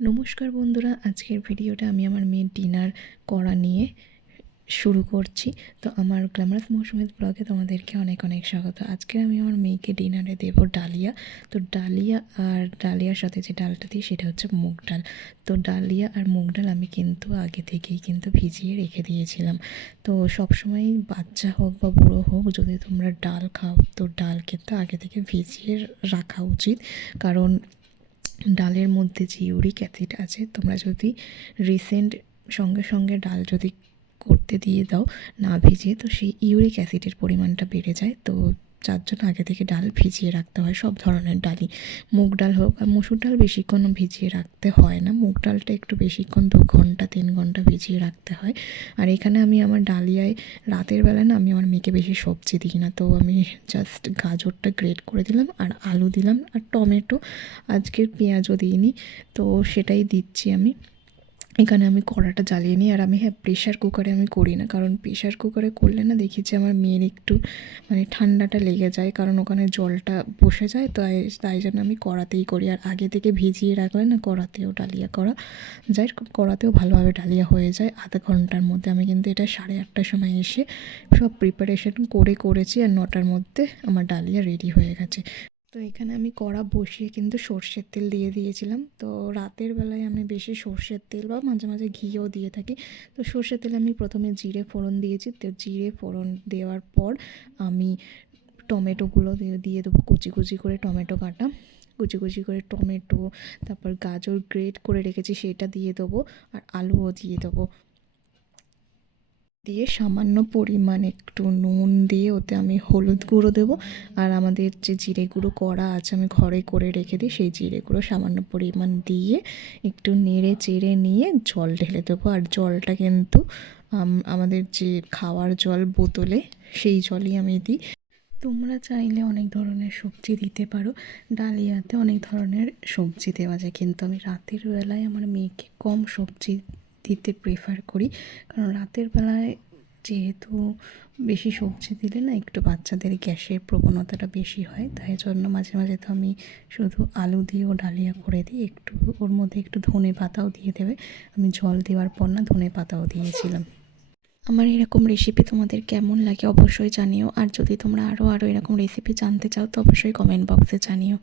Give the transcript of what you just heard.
নমস্কার বন্ধুরা, আজকের ভিডিওটা আমি আমার মেয়ের ডিনার করা নিয়ে শুরু করছি। তো আমার গ্ল্যামারাস মৌসুমীর ব্লগে তোমাদেরকে অনেক অনেক স্বাগত। আজকে আমি আমার মেয়েকে ডিনারে দেবো ডালিয়া। তো ডালিয়া আর ডালিয়ার সাথে যে ডালটা দিই সেটা হচ্ছে মুগ ডাল। তো ডালিয়া আর মুগ ডাল আমি কিন্তু আগে থেকেই কিন্তু ভিজিয়ে রেখে দিয়েছিলাম। তো সবসময় বাচ্চা হোক বা বুড়ো হোক, যদি তোমরা ডাল খাও তো ডাল কিন্তু আগে থেকে ভিজিয়ে রাখা উচিত। কারণ ডালের মধ্যে যে ইউরিক অ্যাসিড আছে, তোমরা যদি রিসেন্ট সঙ্গে সঙ্গে ডাল যদি করতে দিয়ে দাও না ভিজিয়ে, তো সেই ইউরিক অ্যাসিডের পরিমাণটা বেড়ে যায়। তো যার জন্য আগে থেকে ডাল ভিজিয়ে রাখতে হয়, সব ধরনের ডালই, মুগ ডাল হোক। আর মসুর ডাল বেশিক্ষণ ভিজিয়ে রাখতে হয় না, মুগ ডালটা একটু বেশিক্ষণ 2 ঘন্টা 3 ঘন্টা ভিজিয়ে রাখতে হয়। আর এখানে আমি আমার ডালিয়ায় রাতের বেলা না আমি আমার মেয়েকে বেশি সবজি দিই না, তো আমি জাস্ট গাজরটা গ্রেট করে দিলাম আর আলু দিলাম আর টমেটো, আজকের পেঁয়াজও দিইনি, তো সেটাই দিচ্ছি আমি। এখানে আমি কড়াটা জ্বালিয়ে নিই। আর আমি প্রেশার কুকারে আমি করি না, কারণ প্রেশার কুকারে করলে না দেখেছি আমার মেয়ের একটু ঠান্ডাটা লেগে যায়, কারণ ওখানে জলটা বসে যায়। তো তাই জন্য আমি কড়াতেই করি। আর আগে থেকে ভিজিয়ে রাখলে না কড়াতেও ডালিয়া করা যায়, কড়াতেও ভালোভাবে ডালিয়া হয়ে যায় আধা ঘন্টার মধ্যে। আমি কিন্তু এটা 8:30টার সময় এসে সব প্রিপারেশন করেছি, আর 9টার মধ্যে আমার ডালিয়া রেডি হয়ে গেছে। তো এখানে আমি কড়া বসিয়ে কিন্তু সর্ষের তেল দিয়ে দিয়েছিলাম। তো রাতের বেলায় আমি বেশি সর্ষের তেল বা মাঝে মাঝে ঘিও দিয়ে থাকি। তো সর্ষের তেলে আমি প্রথমে জিরে ফোড়ন দিয়েছি। তো জিরে ফোড়ন দেওয়ার পর আমি টমেটোগুলো দিয়ে দেবো, কুচি কুচি করে টমেটো কাটা, কুচি কুচি করে টমেটো, তারপর গাজর গ্রেট করে রেখেছি সেটা দিয়ে দেবো, আর আলুও দিয়ে দেবো। দিয়ে সামান্য পরিমাণ একটু নুন দিয়ে ওতে আমি হলুদ গুঁড়ো দেবো। আর আমাদের যে জিরে গুঁড়ো করা আছে আমি ঘরে করে রেখে দিই, সেই জিরে গুঁড়ো সামান্য পরিমাণ দিয়ে একটু নেড়ে চেড়ে নিয়ে জল ঢেলে দেবো। আর জলটা কিন্তু আমাদের যে খাওয়ার জল বোতলে, সেই জলই আমি দিই। তোমরা চাইলে অনেক ধরনের সবজি দিতে পারো, ডালিয়াতে অনেক ধরনের সবজি দেওয়া যায়, কিন্তু আমি রাতের বেলায় আমার মেয়েকে কম সবজি দিতে প্রেফার করি। কারণ রাতের বেলায় যেহেতু বেশি সবজি দিলে না একটু বাচ্চাদের গ্যাসের প্রবণতাটা বেশি হয়, তাই জন্য মাঝে মাঝে তো আমি শুধু আলু দিয়েও ডালিয়া করে দিই। একটু ওর মধ্যে একটু ধনে পাতাও দিয়ে দেবে, আমি জল দেওয়ার পর না ধনে পাতাও দিয়েছিলাম। আমার এরকম রেসিপি তোমাদের কেমন লাগে অবশ্যই জানিও। আর যদি তোমরা আরও এরকম রেসিপি জানতে চাও তো অবশ্যই কমেন্ট বক্সে জানিও।